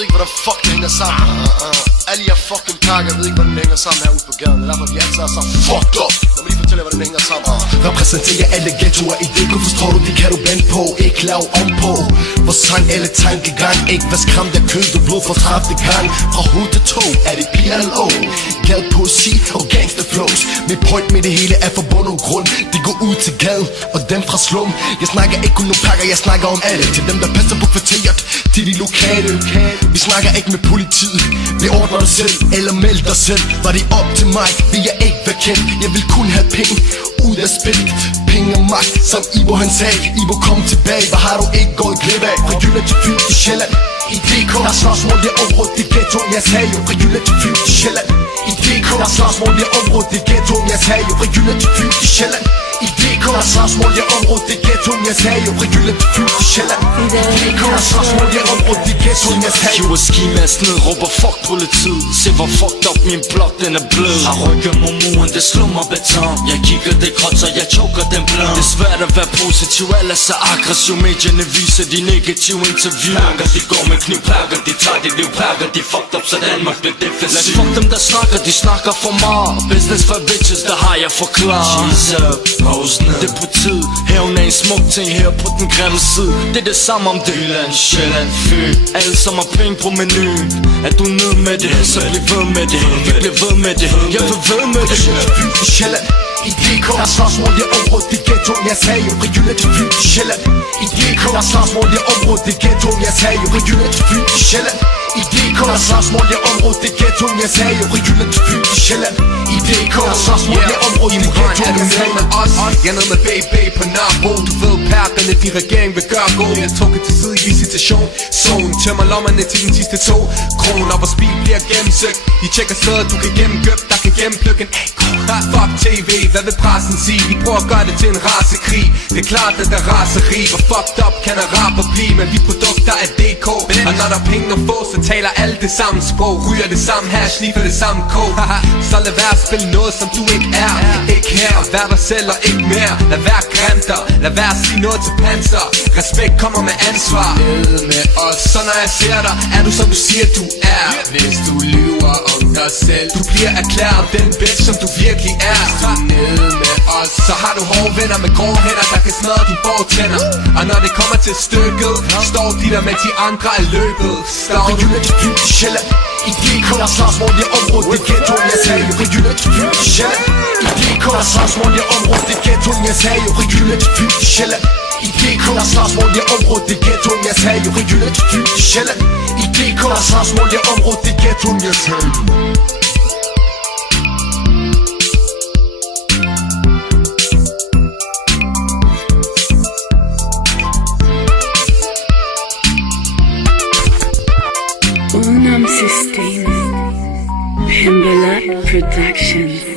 ved ikke, hvordan fuck det hænger sammen. Alle jer fucking pakker, jeg ved ikke, hvordan det hænger sammen her ude på gaden. Det er derfor, vi altid er sammen fucked up. Lad mig lige fortælle, hvordan det hænger sammen. Repræsenterer alle ghettoer i det, forstår du, det kan du vente på. Ikke lav om på hvor sang alle tankegang. Ikke hvad skræmt af kød og blod for træfte gang. Fra hoved til tog er det PLO. Gad poesi og gangsterflows. Mit point med det hele er forbundet grund. De går ud til gaden og dem fra slum. Jeg snakker ikke kun nogle pakker, jeg snakker om alle. Til dem der passer på kvarteret, til de lokale. Vi snakker ikke med politiet. Vi ordner dig selv, eller meld dig selv. Var det op til mig, vil jeg ikke være kendt. Jeg vil kun have penge ud af spil. Penge og magt, som Ivo han sagde. Ivo kom tilbage, hvad har du ikke gået glip af? Fra Jylland til Fyn til Sjælland i DK. Der slagsmål, det område, det ghetto. Jeg sagde jo fra Jylland til Fyn til Sjælland i DK. Der slagsmål, det område, det ghetto. Jeg sagde jo fra Jylland til Fyn til Sjælland i DK. Der slagsmål, det område, det ghetto. Jeg sagde jo fra Jylland til Fyn til Sjælland i DK. Der slagsmål, det område, det ghetto. Jeg sagde jo skimas ned, råber fuck politiet. Se hvor fucked up min blok, den er blød. Har rykket mod muren, det slår mig beton. Jeg kigger det gråt, så jeg choker den blød. Det er svært at være positiv, eller så aggressiv. Medierne viser de negative interview. Pakker, de går med kniv, pakker, de tager de liv, pakker, de fucked up, så Danmark bliver defensiv. Lad fuck dem der snakker, de snakker for meget. Business for bitches, der har jeg forklaret. Cheese up, pose ned. Det er på tid, hævn er en smuk ting her på den grimme side. Det er det samme om det. Jylland, Sjælland, Fyn. Alle som har penge på menuen. Er du ned med det, så bliv ved med det. Vi bliver ved med det, jeg vil ved med det. Fyn til Sjælland i DK. Der slagsmål, det område, det ghetto. Jeg sagde jo fra Jylland til Fyn til Sjælland i DK. Der slagsmål, det område, det ghetto. Jeg sagde jo fra Jylland til Fyn til Sjælland i DK. Der slagsmål, det område, det ghetto. Jeg sagde jo fra Jylland til Fyn til Sjælland i DK. Der slagsmål, det område, det ghetto. Er du nede med os? Jeg er nede med baby på Nørrebro. Du ved pærterne, din regering vil gøre gå. Jeg trukket til side i visitation. Zone tømmer lommerne til den sidste 2 kroner. Vores bil bliver gennemsøgt. I tjekker steder, du kan gennemgøbe. Der kan gennemplukke en AK. Fuck TV, hvad vil pressen sige? De prøver at gøre det til en racekrig. Det er klart, at der er raseri. Hvor fucked up kan en rapper blive? Men vi produkter er DK. Og når der er penge at få, så taler alle det samme sprog. Ryger det samme hash, lige for det samme kog. Så lad være at spille noget, som du ikke er. Ikke her, vær dig selv og ikke mere. Lad være græmter, lad være at sige noget til panser. Respekt kommer med ansvar. Nede med os, så når jeg ser dig, er du som du siger du er. Hvis du lyver om dig selv, du bliver erklæret den bitch som du virkelig er. Så nede med os, så har du hårde venner med grå hænder, der kan smadre dine fortænder. Og når det kommer til stykket, står de der med de andre er løbet. Fra Jylland til Fyn til Sjælland i DK. Der slagsmål, det område, det ghetto. Jeg sagde jo fra Jylland til Fyn til Sjælland i DK. Der slagsmål, det område, det ghetto. Jeg sagde jo fra Jylland til Fyn til Sjælland i DK. Der slagsmål, det område, det ghetto. Jeg sagde jo fra Jylland til Fyn til Sjælland i DK. Der slagsmål, det område, det ghetto. Jeg sagde Unam System Himbelat Productions.